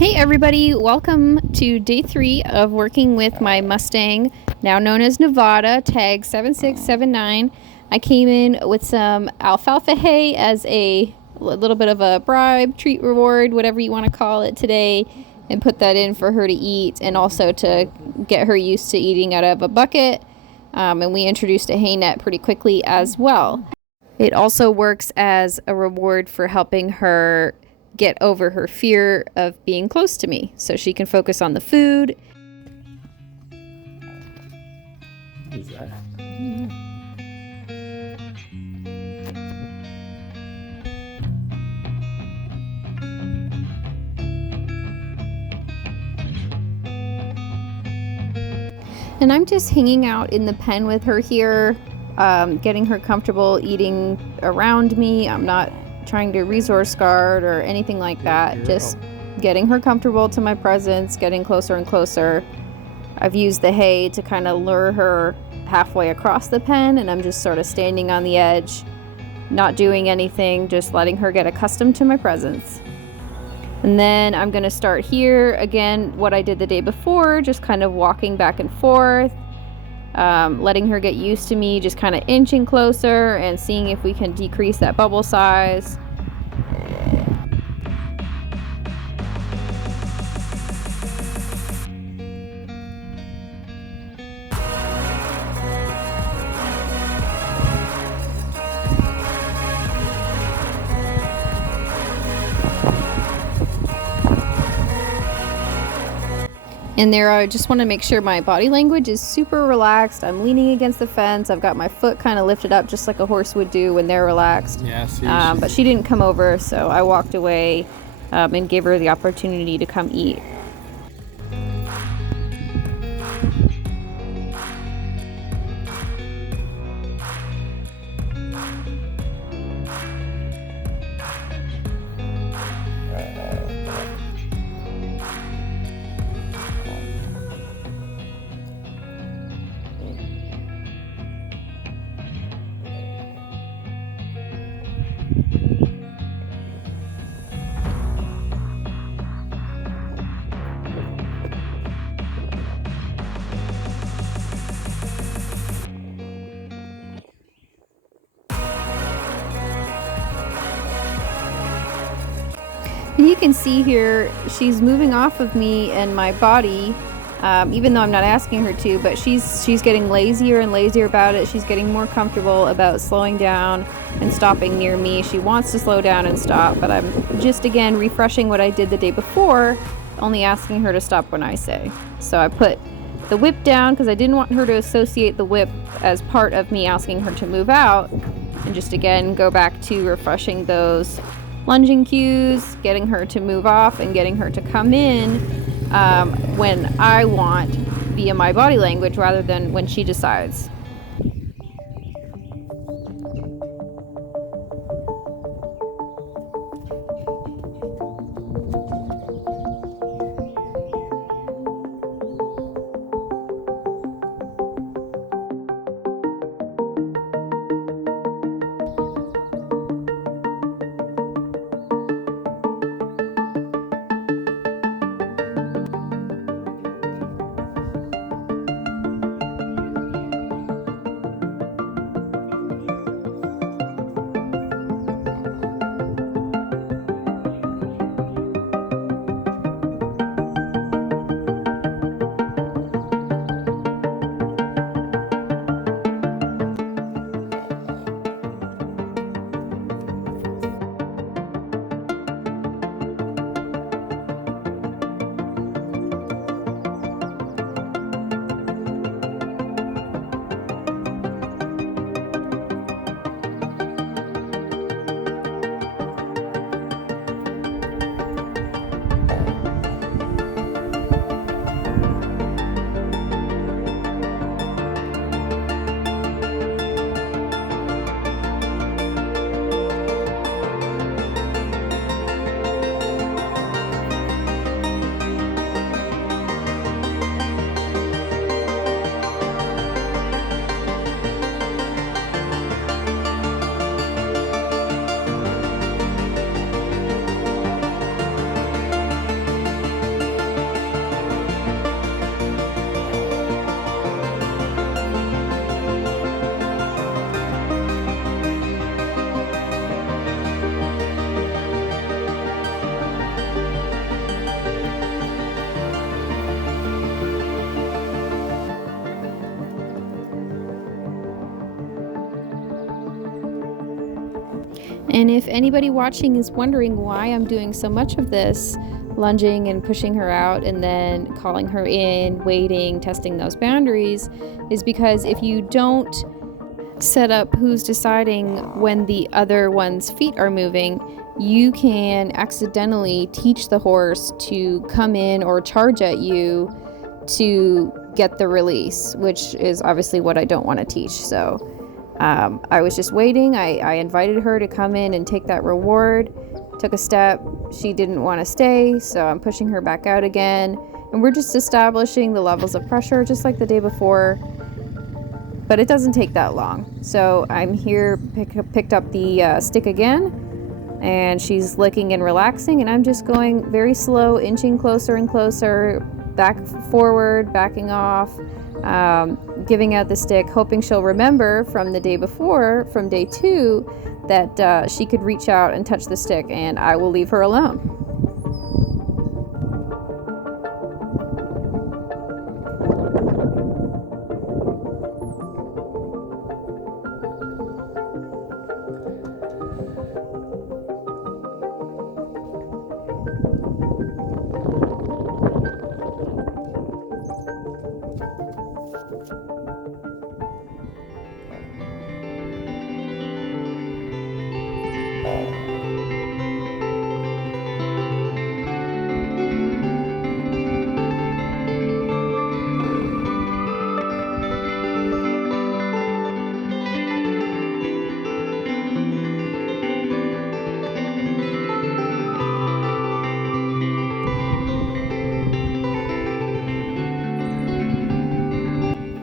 Hey everybody, welcome to day 3 of working with my Mustang, now known as Nevada, tag 7679. I came in with some alfalfa hay as a little bit of a bribe, treat, reward, whatever you want to call it today, and put that in for her to eat and also to get her used to eating out of a bucket. And we introduced a hay net pretty quickly as well. It also works as a reward for helping her get over her fear of being close to me so she can focus on the food. What is that? And I'm just hanging out in the pen with her here, getting her comfortable eating around me. I'm not trying to resource guard or anything like that. Just getting her comfortable to my presence, getting closer and closer. I've used the hay to kind of lure her halfway across the pen, and I'm just sort of standing on the edge, not doing anything, just letting her get accustomed to my presence. And then I'm going to start here again, what I did the day before, just kind of walking back and forth, letting her get used to me, just kind of inching closer and seeing if we can decrease that bubble size. And there, I just want to make sure my body language is super relaxed. I'm leaning against the fence. I've got my foot kind of lifted up just like a horse would do when they're relaxed. Yeah, see, but she didn't come over, so I walked away and gave her the opportunity to come eat. And you can see here, she's moving off of me and my body, even though I'm not asking her to, but she's getting lazier and lazier about it. She's getting more comfortable about slowing down and stopping near me. She wants to slow down and stop, but I'm just, again, refreshing what I did the day before, only asking her to stop when I say. So I put the whip down because I didn't want her to associate the whip as part of me asking her to move out, and just, again, go back to refreshing those lunging cues, getting her to move off and getting her to come in when I want via my body language rather than when she decides. And if anybody watching is wondering why I'm doing so much of this, lunging and pushing her out and then calling her in, waiting, testing those boundaries, is because if you don't set up who's deciding when the other one's feet are moving, you can accidentally teach the horse to come in or charge at you to get the release, which is obviously what I don't want to teach. So I was just waiting. I invited her to come in and take that reward. Took a step. She didn't want to stay, so I'm pushing her back out again. And we're just establishing the levels of pressure, just like the day before. But it doesn't take that long. So I'm here, picked up the stick again, and she's licking and relaxing, and I'm just going very slow, inching closer and closer, back forward, backing off, giving out the stick, hoping she'll remember from the day before, from day 2, that she could reach out and touch the stick, and I will leave her alone.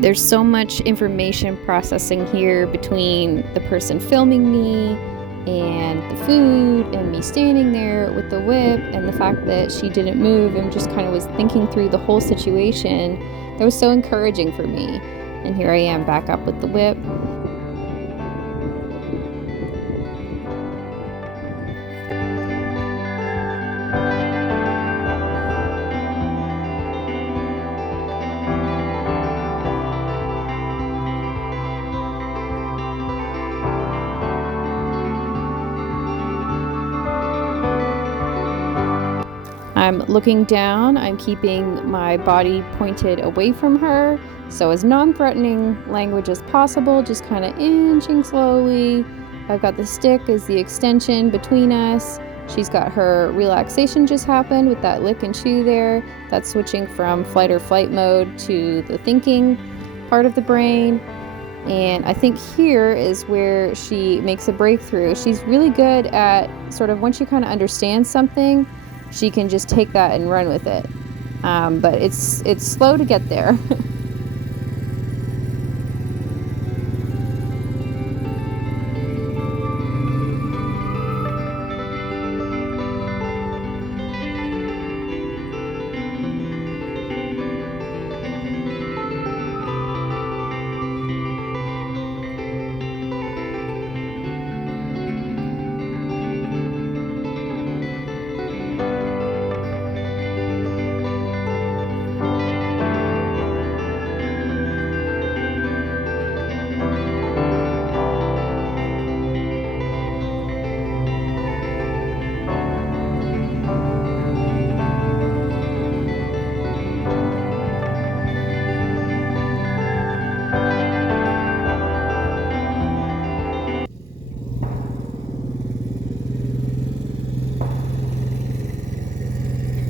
There's so much information processing here between the person filming me and the food and me standing there with the whip and the fact that she didn't move and just kind of was thinking through the whole situation. That was so encouraging for me. And here I am back up with the whip. I'm looking down, I'm keeping my body pointed away from her, so as non-threatening language as possible, just kind of inching slowly. I've got the stick as the extension between us. She's got her relaxation just happened with that lick and chew there. That's switching from flight or flight mode to the thinking part of the brain. And I think here is where she makes a breakthrough. She's really good at sort of once you kind of understand something, she can just take that and run with it. But it's slow to get there.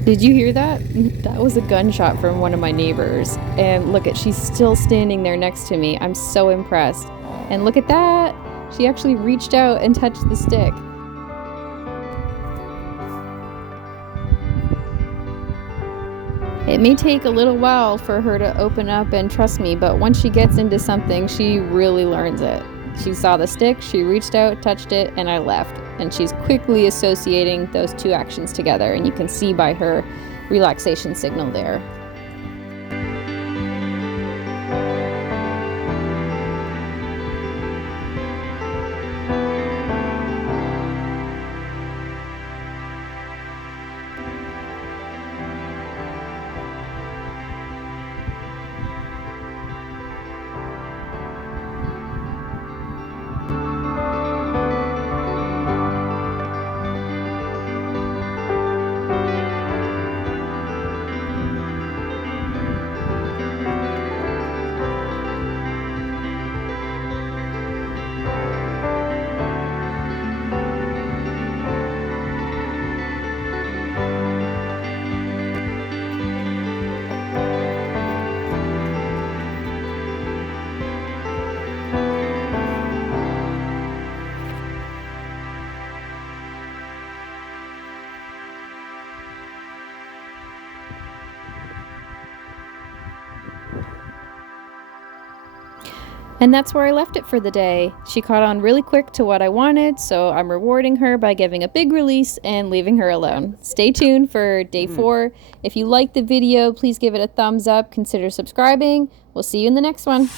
Did you hear that? That was a gunshot from one of my neighbors. And look she's still standing there next to me. I'm so impressed. And look at that! She actually reached out and touched the stick. It may take a little while for her to open up and trust me, but once she gets into something, she really learns it. She saw the stick, she reached out, touched it, and I left. And she's quickly associating those two actions together, and you can see by her relaxation signal there. And that's where I left it for the day. She caught on really quick to what I wanted, so I'm rewarding her by giving a big release and leaving her alone. Stay tuned for day 4. If you liked the video, please give it a thumbs up, consider subscribing. We'll see you in the next one.